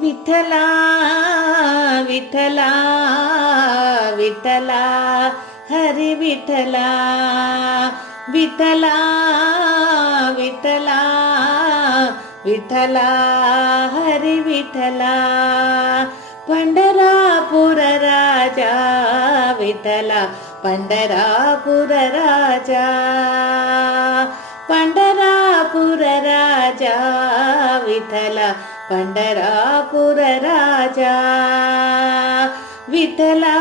విఠలా విఠలా విఠలా హరి విఠలా విఠలా విఠలా విఠలా హరి విఠలా పండరాపుర రాజా విఠలా పండరాపుర రాజా పండరాపుర రాజా విఠలా పండరాపుర రాజా. విఠలా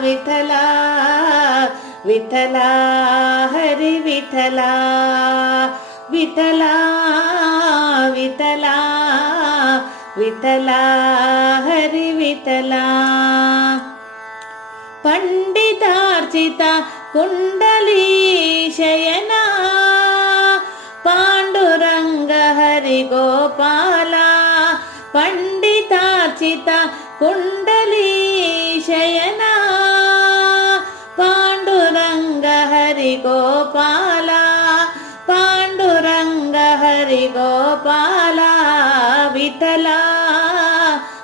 విఠలా విఠలా హరి విఠలా. విఠలా విఠలా విఠలా హరి విఠలా. పండితార్చిత కుండలీశయ గోపాల విఠలా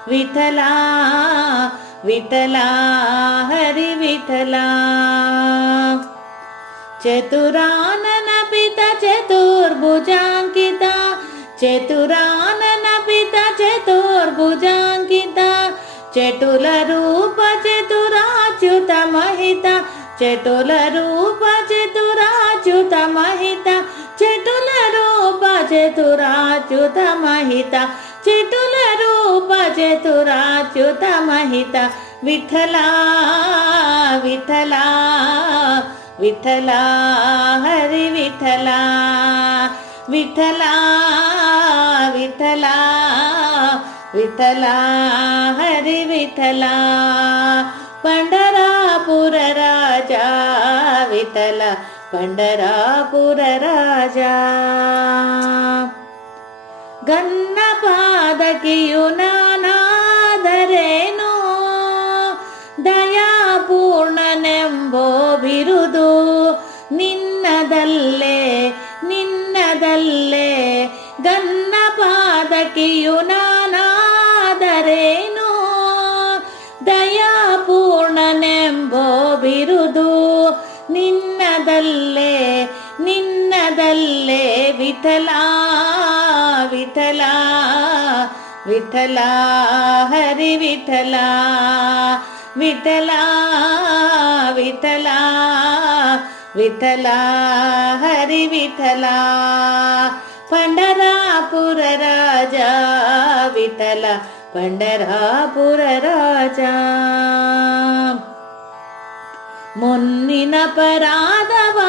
విఠలా విఠలా హరి విఠలా. చతురానన పిత చతుర్భుజాంకిత చతురానన పిత చతుర్భుజాంకిత చటుల రూప చతురాచ్యుత మహిత చటుల రూప చతురాచ్యుత మహిత రూప చతురాచ్యుత మహిత చటుల రూప చతురాచ్యుత మహిత విఠలా విఠలా విఠలా హరి విఠలా విఠలా విఠలా విఠలా హరి విఠలా పండరాపుర రాజా విఠల పండరాపుర రాజా. ಗನ್ನ ಪಾದಕಿಯು ನಾನಾದರೇನು? ದಯಾಪೂರ್ಣನೆಂಬೋ ಬಿರುದು ನಿನ್ನದಲ್ಲೇ ನಿನ್ನದಲ್ಲೇ. ಗನ್ನ ಪಾದಕಿಯು ನಾನಾದರೇನು? ದಯಾಪೂರ್ಣನೆಂಬೋ ಬಿರುದು ನಿನ್ನದಲ್ಲೇ ನಿನ್ನದಲ್ಲೇ ವಿಠಲಾ. విఠలా విఠలా హరి విఠలా విఠలా విఠలా విఠలా హరి విఠలా పండరాపుర రాజా విఠల పండరాపుర రాజా. మొన్నిన పరాధవ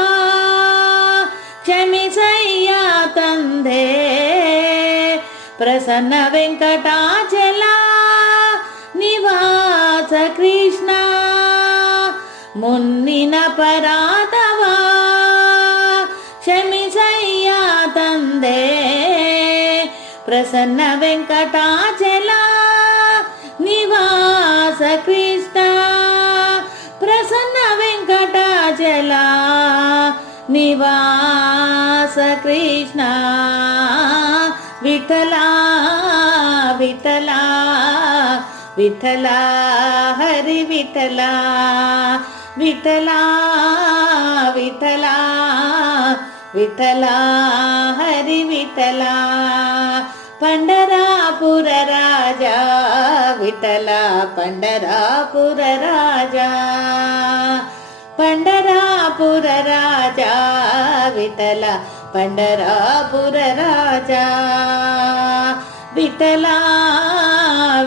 ప్రసన్న వెంకటాచల నివాస కృష్ణ మున్నిన పరాతవా క్షమిసయ్యా తందే. ప్రసన్న వెంకటాచల నివాస కృష్ణ ప్రసన్న వెంకటాచల నివాస కృష్ణ. విఠలా విఠలా విఠలా హరి విఠలా విఠలా విఠలా విఠలా హరి విఠలా పండరాపుర రాజా విఠలా పండరాపుర రాజా పండరాపుర రాజా విఠలా పండరాపుర రాజా. విఠలా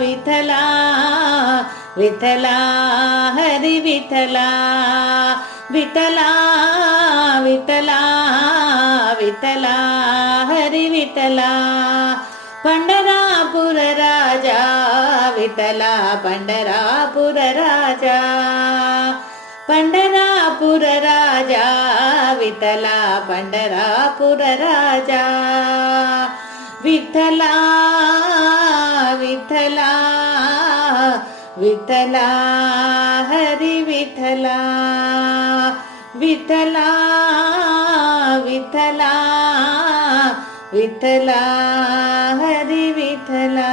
విఠలా విఠలా హరి విఠలా విఠలా విఠలా విఠలా హరి విఠలా పండరాపుర రాజా విఠలా పండరాపుర రాజా పండరాపుర రాజా విఠలా పండరాపుర రాజా. విఠలా విఠలా విఠలా హరి విఠలా విఠలా విఠలా విఠలా హరి విఠలా